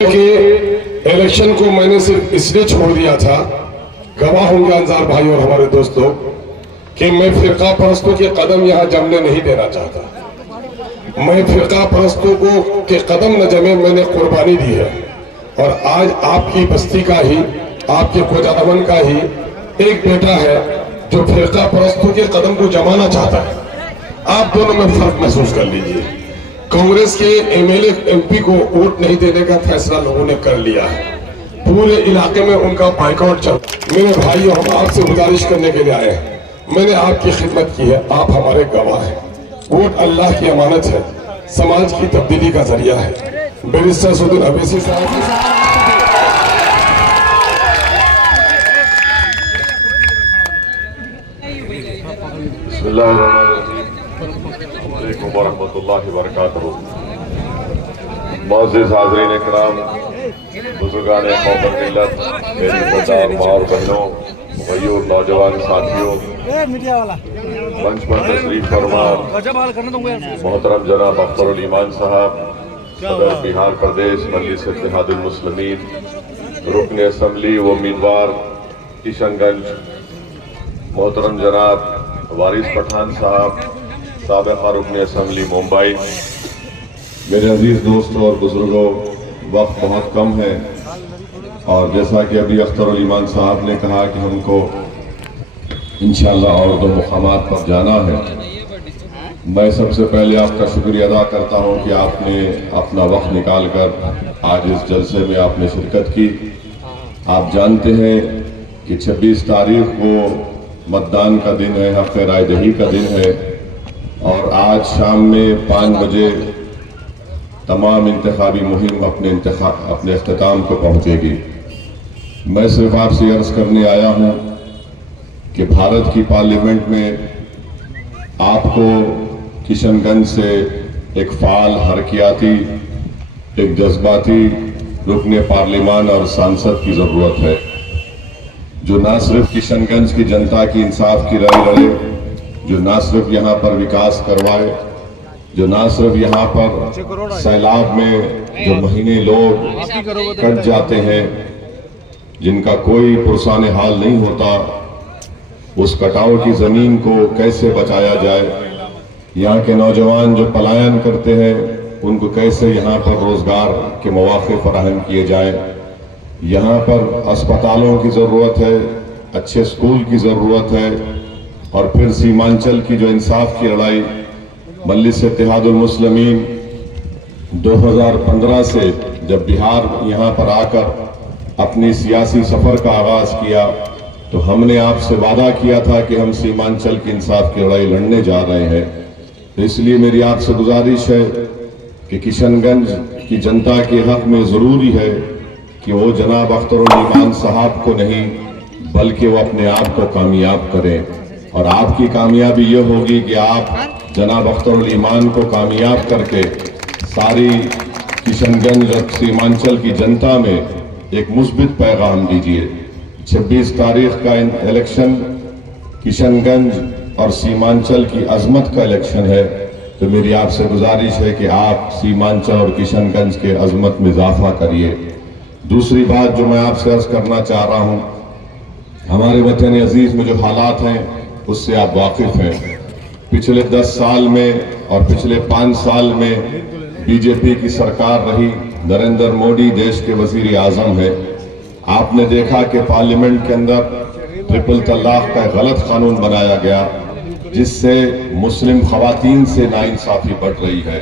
के इलेक्शन को मैंने सिर्फ इसलिए छोड़ दिया था, गवाह होंगे अंजार भाई और हमारे दोस्तों, कि मैं फिरका परस्तों के कदम यहाँ जमने नहीं देना चाहता। मैं फिरका परस्तों को के कदम न जमे, मैंने कुर्बानी दी है। और आज आपकी बस्ती का ही, आपके कोजादमन का ही एक बेटा है जो फिरका परस्तों के कदम को जमाना चाहता है। आप दोनों में फर्क महसूस कर लीजिए। कांग्रेस के एमएलए एमपी को वोट नहीं देने का फैसला लोगों ने कर लिया है। पूरे इलाके में उनका बाइकआउट चल। मेरे भाइयों, हम आपसे गुजारिश करने के लिए आए हैं। मैंने आपकी खिदमत की है, आप हमारे गवाह हैं। वोट अल्लाह की अमानत है, समाज की तब्दीली का जरिया है। बैरिस्टर सुदीन अवैसी साहब, मुअज़्ज़िज़ हाज़रीन इकराम, बुज़ुर्गान क़ौम मिल्लत, मेरी सरदार माँ और बहनों, गयूर नौजवान साथियों, मंच पर तशरीफ फरमा मोहतरम जनाब अख्तरुल ईमान साहब, सदर बिहार प्रदेश मजलिस इत्तेहादुल मुस्लिमीन, रुकन असम्बली व उम्मीदवार किशनगंज, मोहतरम जनाब वारिस पठान साहब, साबिक़ रुकन असम्बली मुंबई, मेरे अजीज दोस्तों और बुजुर्गों, वक्त बहुत कम है और जैसा कि अभी अख्तरुल ईमान साहब ने कहा कि हमको इंशाअल्लाह और दो मुकामात पर जाना है। मैं सबसे पहले आपका शुक्रिया अदा करता हूं कि आपने अपना वक्त निकाल कर आज इस जलसे में आपने शिरकत की। आप जानते हैं कि 26 तारीख को मतदान का दिन है, हक़ राय दही का दिन है और आज शाम में 5 बजे तमाम इंतखाबी मुहिम अपने अख्ताम को पहुंचेगी। मैं सिर्फ आपसे अर्ज करने आया हूं कि भारत की पार्लियामेंट में आपको किशनगंज से एक फाल, हरकियाती, एक जज्बाती रुकने पार्लिमान और सांसद की ज़रूरत है, जो ना सिर्फ किशनगंज की जनता की इंसाफ की राय लड़े, जो ना सिर्फ यहाँ पर विकास करवाए, जो ना सिर्फ यहाँ पर सैलाब में जो महीने लोग कट जाते हैं, जिनका कोई पुरसाने हाल नहीं होता, उस कटाव की जमीन को कैसे बचाया जाए, यहाँ के नौजवान जो पलायन करते हैं उनको कैसे यहाँ पर रोजगार के मौके फराहम किए जाए, यहाँ पर अस्पतालों की ज़रूरत है, अच्छे स्कूल की ज़रूरत है। और फिर सीमांचल की जो इंसाफ की लड़ाई मजलिस इत्तेहादुल मुस्लिमीन 2015 से जब बिहार यहाँ पर आकर अपनी सियासी सफ़र का आगाज़ किया तो हमने आपसे वादा किया था कि हम सीमांचल की इंसाफ की लड़ाई लड़ने जा रहे हैं। तो इसलिए मेरी आपसे गुजारिश है कि किशनगंज की जनता के हक़ में ज़रूरी है कि वो जनाब अख्तरुल ईमान साहब को नहीं बल्कि वो अपने आप को कामयाब करें। और आपकी कामयाबी ये होगी कि आप जनाब अख्तरुल ईमान को कामयाब करके सारी किशनगंज और सीमांचल की जनता में एक मुस्बित पैगाम दीजिए। 26 तारीख का इलेक्शन किशनगंज और सीमांचल की अजमत का इलेक्शन है, तो मेरी आपसे गुजारिश है कि आप सीमांचल और किशनगंज के अजमत में इजाफा करिए। दूसरी बात जो मैं आपसे अर्ज करना चाह रहा हूँ, हमारे वतन अजीज में जो हालात हैं उससे आप वाकिफ हैं। पिछले 10 साल में और पिछले 5 साल में बीजेपी की सरकार रही, नरेंद्र मोदी देश के वजीर आजम है। आपने देखा कि पार्लियामेंट के अंदर ट्रिपल तलाक का गलत कानून बनाया गया जिससे मुस्लिम खवातीन से नाइंसाफी बढ़ रही है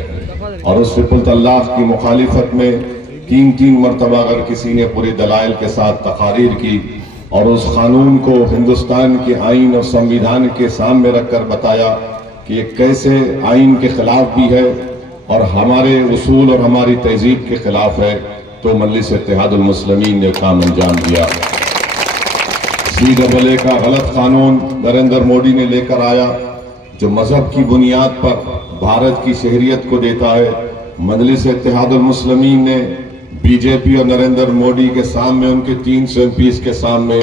और उस ट्रिपल तलाक की मुखालिफत में 3 मरतबा अगर किसी ने पूरे दलाइल के साथ तकारीर की और उस कानून को हिंदुस्तान के आइन और संविधान के सामने रखकर बताया कि ये कैसे आइन के खिलाफ भी है और हमारे उसूल और हमारी तहजीब के खिलाफ है, तो मजलिस इत्तेहादुल मुस्लिमीन ने काम अंजाम दिया। CAA का गलत कानून नरेंद्र मोदी ने लेकर आया जो मजहब की बुनियाद पर भारत की शहरियत को देता है। मजलिस इत्तेहादुल मुस्लिमीन ने बीजेपी और नरेंद्र मोदी के सामने, उनके 300 MPs के सामने,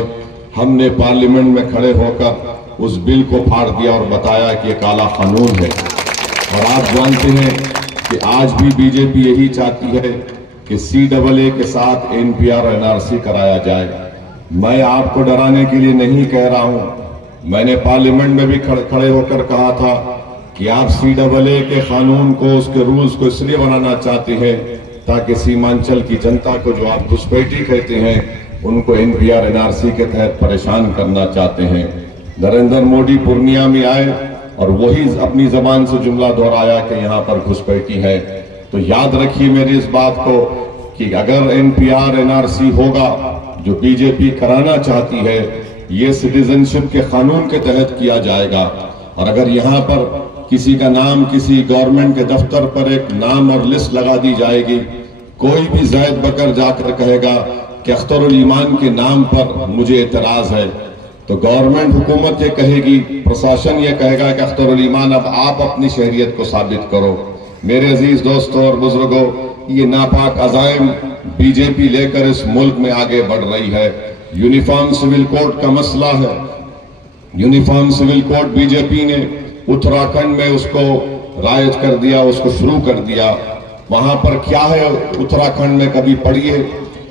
हमने पार्लियामेंट में खड़े होकर उस बिल को फाड़ दिया और बताया कि ये काला कानून है। और आप जानते हैं कि आज भी बीजेपी यही चाहती है कि CAA के साथ NPR NRC कराया जाए। मैं आपको डराने के लिए नहीं कह रहा हूं। मैंने पार्लियामेंट में भी खड़े होकर कहा था कि आप CAA के कानून को, उसके रूल्स को इसलिए बनाना चाहते हैं ताकि सीमांचल की जनता को, जो आप घुसपैठी कहते हैं, उनको NPR NRC के तहत परेशान करना चाहते हैं। नरेंद्र मोदी पूर्णिया में आए और वही अपनी जबान से जुमला दोहराया कि यहाँ पर घुसपैठी है। तो याद रखिए मेरी इस बात को कि अगर NPR NRC होगा, जो बीजेपी कराना चाहती है, ये सिटीजनशिप के कानून के तहत किया जाएगा। और अगर यहाँ पर किसी का नाम किसी गवर्नमेंट के दफ्तर पर एक नाम और लिस्ट लगा दी जाएगी, कोई भी जैद बकर जाकर कहेगा कि अख्तरुल ईमान के नाम पर मुझे एतराज है, तो गवर्नमेंट हुकूमत ये कहेगी, प्रशासन ये कहेगा कि अख्तरुल ईमान अब आप अपनी शहरियत को साबित करो। मेरे अजीज दोस्तों और बुजुर्गों, ये नापाक अज़ाइम बीजेपी लेकर इस मुल्क में आगे बढ़ रही है। यूनिफॉर्म सिविल कोड का मसला है। यूनिफॉर्म सिविल कोड बीजेपी ने उत्तराखंड में उसको रायज कर दिया, उसको शुरू कर दिया। वहां पर क्या है उत्तराखंड में, कभी पढ़िए।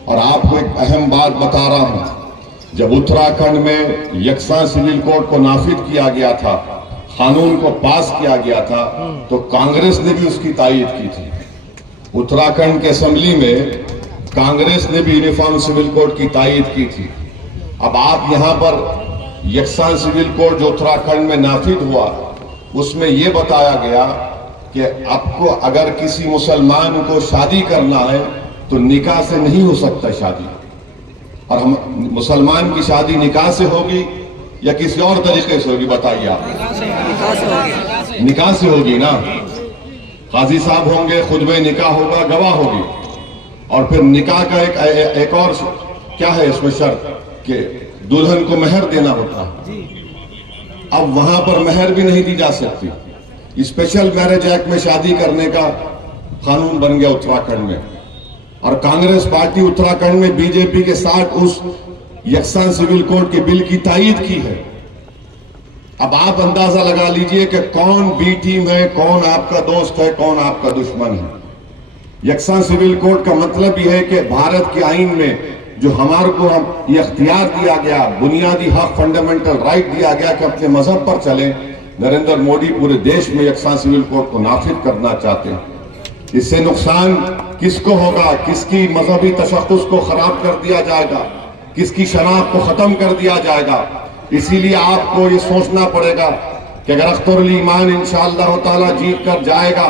और आपको एक अहम बात बता रहा हूं, जब उत्तराखंड में यकसा सिविल कोड को नाफिज किया गया था, कानून को पास किया गया था, तो कांग्रेस ने भी उसकी तायीद की थी। उत्तराखंड के असेंबली में कांग्रेस ने भी यूनिफॉर्म सिविल कोड की तायीद की थी। अब आप यहां पर यकसा सिविल कोड जो उत्तराखंड में नाफिज हुआ, उसमें यह बताया गया कि आपको अगर किसी मुसलमान को शादी करना है तो निकाह से नहीं हो सकता शादी। और हम मुसलमान की शादी निकाह से होगी या किसी और तरीके से होगी, बताइए आप। निकाह से होगी ना। काजी साहब होंगे, खुतबे निकाह होगा, गवाह होगी। और फिर निकाह का एक और क्या है इसमें शर्त कि दुल्हन को मेहर देना होता है। अब वहां पर मेहर भी नहीं दी जा सकती। स्पेशल मैरिज एक्ट में शादी करने का कानून बन गया उत्तराखंड में। और कांग्रेस पार्टी उत्तराखंड में बीजेपी के साथ उस यकसा सिविल कोड के बिल की तायीद की है। अब आप अंदाजा लगा लीजिए कि कौन बी टीम है, कौन आपका दोस्त है, कौन आपका दुश्मन है। यकसा सिविल कोड का मतलब यह है कि भारत के आईन में जो हमारे को ये अख्तियार दिया गया, बुनियादी हक, फंडामेंटल राइट दिया गया कि अपने मजहब पर चले, नरेंद्र मोदी पूरे देश में यकसा सिविल कोड को नाफिज करना चाहते हैं। इससे नुकसान किसको होगा? किसकी मजहबी तशख्खुस को खराब कर दिया जाएगा, किसकी शनाख्त को खत्म कर दिया जाएगा। इसीलिए आपको ये सोचना पड़ेगा कि अगर अख्तरुल ईमान इंशाअल्लाह ताला जीत कर जाएगा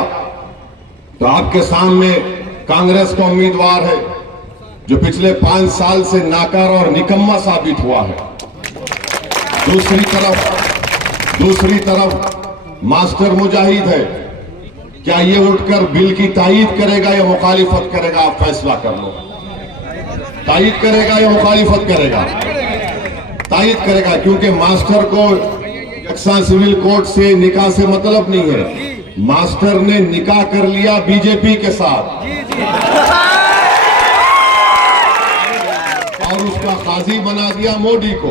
तो आपके सामने कांग्रेस का उम्मीदवार है जो पिछले 5 साल से नाकार और निकम्मा साबित हुआ है। दूसरी तरफ मास्टर मुजाहिद है। क्या ये उठकर बिल की तायीद करेगा या मुखालिफत करेगा? आप फैसला कर लो। तायीद करेगा या मुखालिफत करेगा? तायीद करेगा, क्योंकि मास्टर को यकसा सिविल कोड से, निकाह से मतलब नहीं है। मास्टर ने निकाह कर लिया बीजेपी के साथ और उसका काजी बना दिया मोदी को।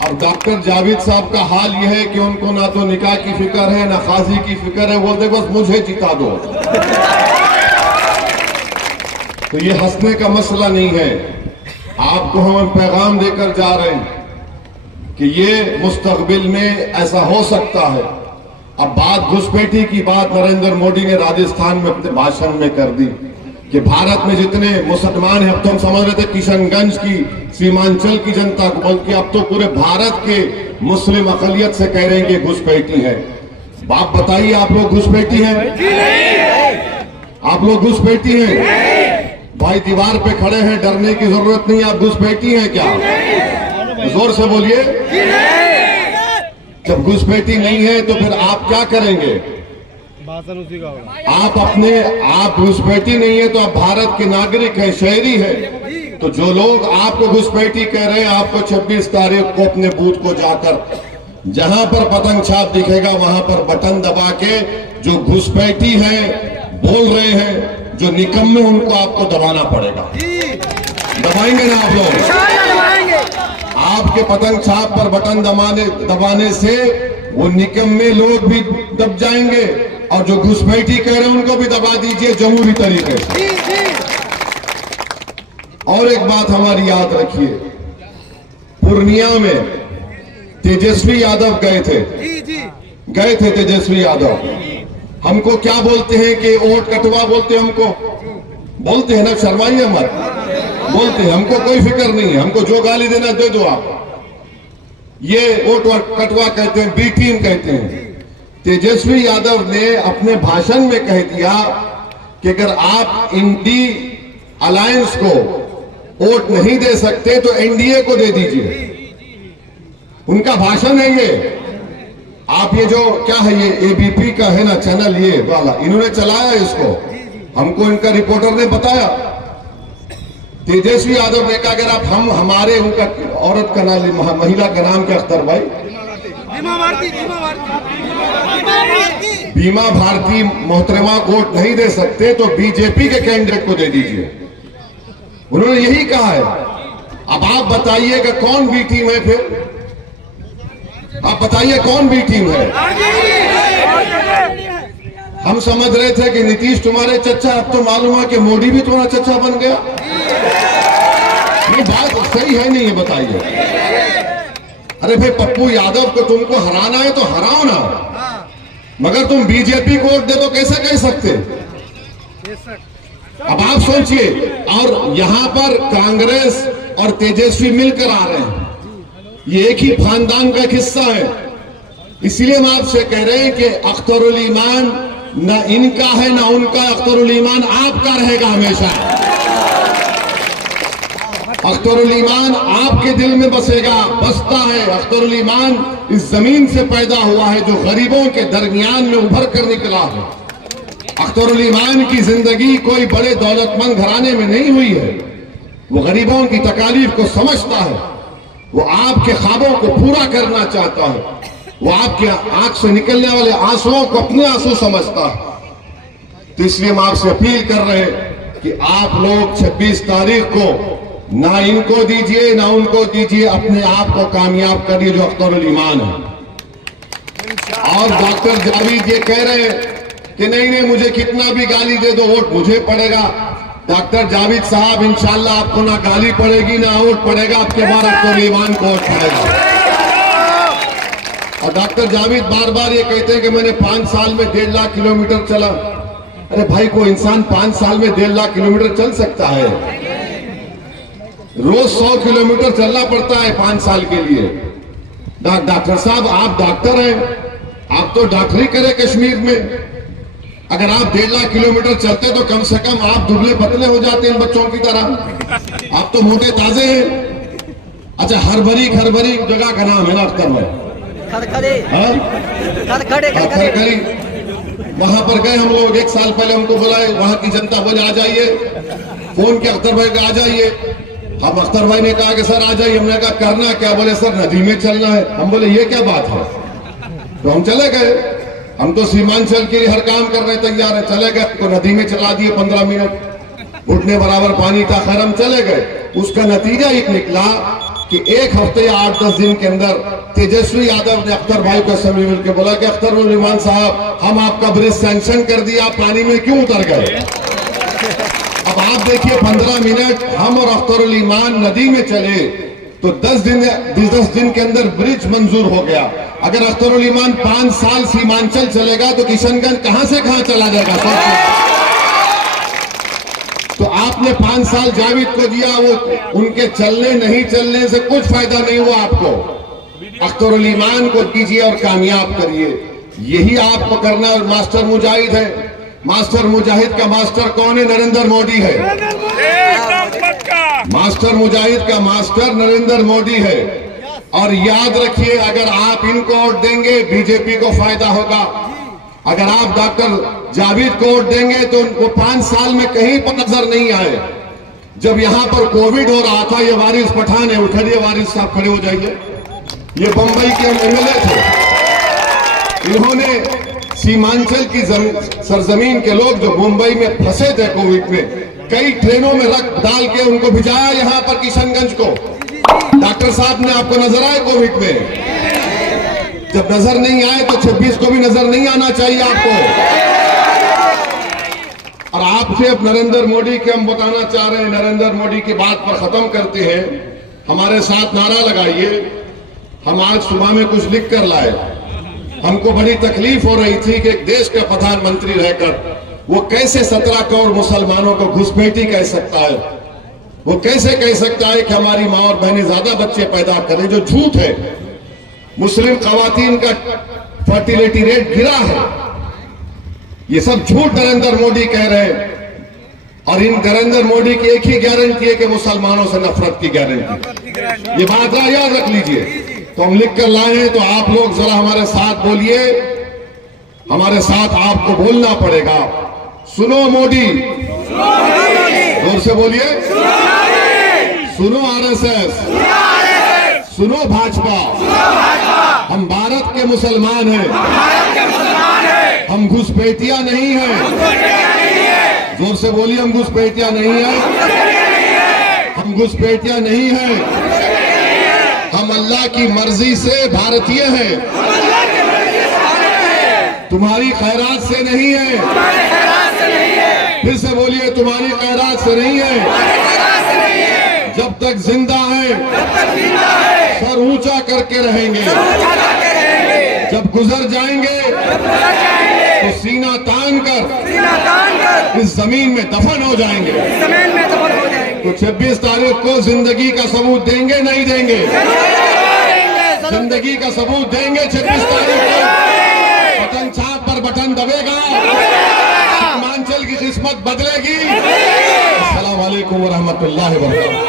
और डॉक्टर जावेद साहब का हाल यह है कि उनको ना तो निकाह की फिक्र है ना काजी की फिक्र है। बोलते बस मुझे जिता दो। तो ये हंसने का मसला नहीं है। आपको हम पैगाम देकर जा रहे हैं कि ये मुस्तकबिल में ऐसा हो सकता है। अब बात घुसपैठी की बात नरेंद्र मोदी ने राजस्थान में अपने भाषण में कर दी कि भारत में जितने मुसलमान हैं, अब तो हम समझ रहे थे किशनगंज की, सीमांचल की जनता को, बल्कि अब तो पूरे भारत के मुस्लिम अकलियत से कह रहे हैं कि घुसपैठी है। बाप बताइए, आप लोग घुसपैठी हैं? आप लोग घुसपैठी हैं? भाई दीवार पे खड़े हैं, डरने की जरूरत नहीं। आप घुसपैठी हैं क्या? जोर से बोलिए। जब घुसपैठी नहीं है तो फिर आप क्या करेंगे? आप घुसपैठी नहीं है तो आप भारत के नागरिक हैं, शहरी हैं। तो जो लोग आपको घुसपैठी कह रहे हैं, आपको 26 तारीख को अपने बूथ को जाकर जहां पर पतंग छाप दिखेगा वहां पर बटन दबा के जो घुसपैठी है, बोल रहे हैं, जो निकम्मे, उनको आपको दबाना पड़ेगा। दबाएंगे ना आप लोग? आपके पतंग छाप पर बटन दबाने से वो निकम्मे लोग भी दब जाएंगे और जो घुसपैठी कह रहे हैं उनको भी दबा दीजिए जमहूरी तरीके से। और एक बात हमारी याद रखिए, पूर्णिया में तेजस्वी यादव गए थे तेजस्वी यादव। हमको क्या बोलते हैं कि वोट कटवा बोलते हैं, हमको बोलते हैं ना, शर्माइए मत, बोलते हैं, हमको कोई फिक्र नहीं है, हमको जो गाली देना दे दो आप। ये वोट कटवा कहते हैं, बी टीम कहते हैं। तेजस्वी यादव ने अपने भाषण में कह दिया कि अगर आप इंडी अलायंस को वोट नहीं दे सकते तो एनडीए को दे दीजिए। उनका भाषण है ये। आप ये जो क्या है, ये एबीपी का है ना चैनल, ये वाला इन्होंने चलाया इसको, हमको इनका रिपोर्टर ने बताया। तेजस्वी यादव ने कहा अगर आप हमारे उनका औरत का नाम, महिला का नाम क्या, अख्तर भाई, बीमा भारती मोहतरमा को वोट नहीं दे सकते तो बीजेपी के कैंडिडेट को दे दीजिए। उन्होंने यही कहा है। अब आप बताइएगा कौन बी टीम है, फिर आप बताइए कौन बी टीम है। हम समझ रहे थे कि नीतीश तुम्हारे चच्चा, अब तो मालूम है कि मोदी भी तुम्हारा चच्चा बन गया। ये बात सही है नहीं, ये बताइए। अरे भाई पप्पू यादव को तुमको हराना है तो हराओ ना, मगर तुम बीजेपी को वोट दे तो कैसे कह सकते। अब आप सोचिए, और यहां पर कांग्रेस और तेजस्वी मिलकर आ रहे हैं, ये एक ही खानदान का हिस्सा है। इसलिए हम आपसे कह रहे हैं कि अख्तरुल ईमान न इनका है न उनका, अख्तरुल ईमान आपका रहेगा हमेशा। अख्तरुल ईमान आपके दिल में बसेगा, बसता है। अख्तरुल ईमान इस जमीन से पैदा हुआ है जो गरीबों के दरमियान में उभर कर निकला है। अख्तरुल ईमान की जिंदगी कोई बड़े दौलतमंद घराने में नहीं हुई है। वो गरीबों की तकालीफ को समझता है, वो आपके ख्वाबों को पूरा करना चाहता है, वो आपके आंख से निकलने वाले आंसुओं को अपने आंसू समझता है। तो इसलिए हम आपसे अपील कर रहे हैं कि आप लोग 26 तारीख को ना इनको दीजिए ना उनको दीजिए, अपने आप को कामयाब करिए जो अख्तरुल ईमान है। और डॉक्टर जावेद ये कह रहे हैं कि नहीं नहीं मुझे कितना भी गाली दे दो वोट मुझे पड़ेगा। डॉक्टर जावेद साहब इंशाल्लाह आपको ना गाली पड़ेगी ना वोट पड़ेगा, आपके बाद अख्तरुल ईमान को वोट पड़ेगा। और डॉक्टर जावेद बार बार ये कहते हैं कि मैंने 5 साल में 1.5 लाख किलोमीटर चला। अरे भाई, कोई इंसान 5 साल में 1.5 लाख किलोमीटर चल सकता है? रोज 100 किलोमीटर चलना पड़ता है 5 साल के लिए। डॉक्टर साहब आप डॉक्टर हैं, आप तो डॉक्टरी करें कश्मीर में। अगर आप 1.5 लाख किलोमीटर चलते तो कम से कम आप दुबले पतले हो जाते हैं बच्चों की तरह। आप तो मोटे ताजे हैं। अच्छा, हरभरी जगह का नाम है ना अख्तर में, खरखरी। वहां पर गए हम लोग 1 साल पहले, हमको बुलाए, वहां की जनता बोले आ जाइए, फोन के अख्तर भाई का आ जाइए। हम अख्तर भाई ने कहा कि सर आ जाइए। हमने कहा करना क्या? बोले सर नदी में चलना है। हम बोले ये क्या बात है? तो हम चले गए। हम तो सीमांचल के लिए हर काम करने तैयार है। चले गए, तो नदी में चला दिए 15 मिनट, घुटने बराबर पानी था, खैर हम चले गए। उसका नतीजा एक निकला कि 1 हफ्ते या 8-10 दिन के अंदर तेजस्वी यादव ने अख्तर भाई को असेंबली में मिलकर बोला कि अख्तरुल ईमान साहब, हम आपका ब्रिज सैंक्शन कर दिया, आप पानी में क्यों उतर गए? अब आप देखिए 15 मिनट हम और अख्तरुल ईमान नदी में चले तो 10 दिन के अंदर ब्रिज मंजूर हो गया। अगर अख्तरुल ईमान 5 साल सीमांचल चलेगा तो किशनगंज कहां से कहां चला जाएगा? तो आपने 5 साल जावेद को दिया, वो उनके चलने नहीं चलने से कुछ फायदा नहीं हुआ आपको। अख्तरुल ईमान को दीजिए और कामयाब करिए, यही आपको करना है। और मास्टर मुजाहिद है, मास्टर मुजाहिद का मास्टर कौन है? नरेंद्र मोदी है। मास्टर मुजाहिद का मास्टर नरेंद्र मोदी है। और याद रखिए, अगर आप इनको वोट देंगे बीजेपी को फायदा होगा। अगर आप डॉक्टर जावेद को वोट देंगे तो वो 5 साल में कहीं पर नजर नहीं आए। जब यहां पर कोविड हो रहा था, ये वारिस पठान है, उठिए वारिस साहब खड़े हो जाइए। ये बंबई के एमएलए थे। इन्होंने सीमांचल की सरजमीन के लोग जो मुंबई में फंसे थे कोविड में, कई ट्रेनों में रक्त डाल के उनको भिजाया यहां पर किशनगंज को। डॉक्टर साहब ने आपको नजर आए कोविड में? जब नजर नहीं आए तो 26 को भी नजर नहीं आना चाहिए आपको। और आपसे अब नरेंद्र मोदी के हम बताना चाह रहे हैं, नरेंद्र मोदी की बात पर खत्म करते हैं। हमारे साथ नारा लगाइए। हम आज सुबह में कुछ लिख कर लाए। हमको बड़ी तकलीफ हो रही थी कि एक देश का प्रधानमंत्री रहकर वो कैसे 17 करोड़ मुसलमानों को घुसपैठी कह सकता है। वो कैसे कह सकता है कि हमारी माँ और बहनें ज्यादा बच्चे पैदा करें, जो झूठ है। मुस्लिम खवातीन का फर्टिलिटी रेट गिरा है। ये सब झूठ नरेंद्र मोदी कह रहे हैं। और इन नरेंद्र मोदी की एक ही गारंटी है कि मुसलमानों से नफरत की गारंटी। ये बात याद रख लीजिए। तो हम लिख कर लाए हैं, तो आप लोग जरा हमारे साथ बोलिए। हमारे साथ आपको बोलना पड़ेगा। सुनो मोदी, जोर से बोलिए। सुनो आरएसएस, सुनो भाजपा। हम भारत के मुसलमान हैं, हम घुसपैठिया नहीं हैं। जोर से बोलिए, हम घुसपैठिया नहीं हैं, हम घुसपैठिया नहीं हैं। हम अल्लाह की मर्जी से भारतीय हैं, तुम्हारी खैरात से नहीं है। फिर से बोलिए, तुम्हारी खैरात से नहीं है। जब तक जिंदा है सर ऊंचा करके रहेंगे। जब गुजर जाएंगे तो सीना तान कर इस जमीन में दफन हो जाएंगे। तो 26 तारीख को जिंदगी का सबूत देंगे, नहीं देंगे? जिंदगी का सबूत देंगे 26 तारीख को। बटन छाप पर बटन दबेगा, हिमाचल की किस्मत बदलेगी। अस्सलाम वालेकुम वरहमतुल्लाहि वबरकातुहू।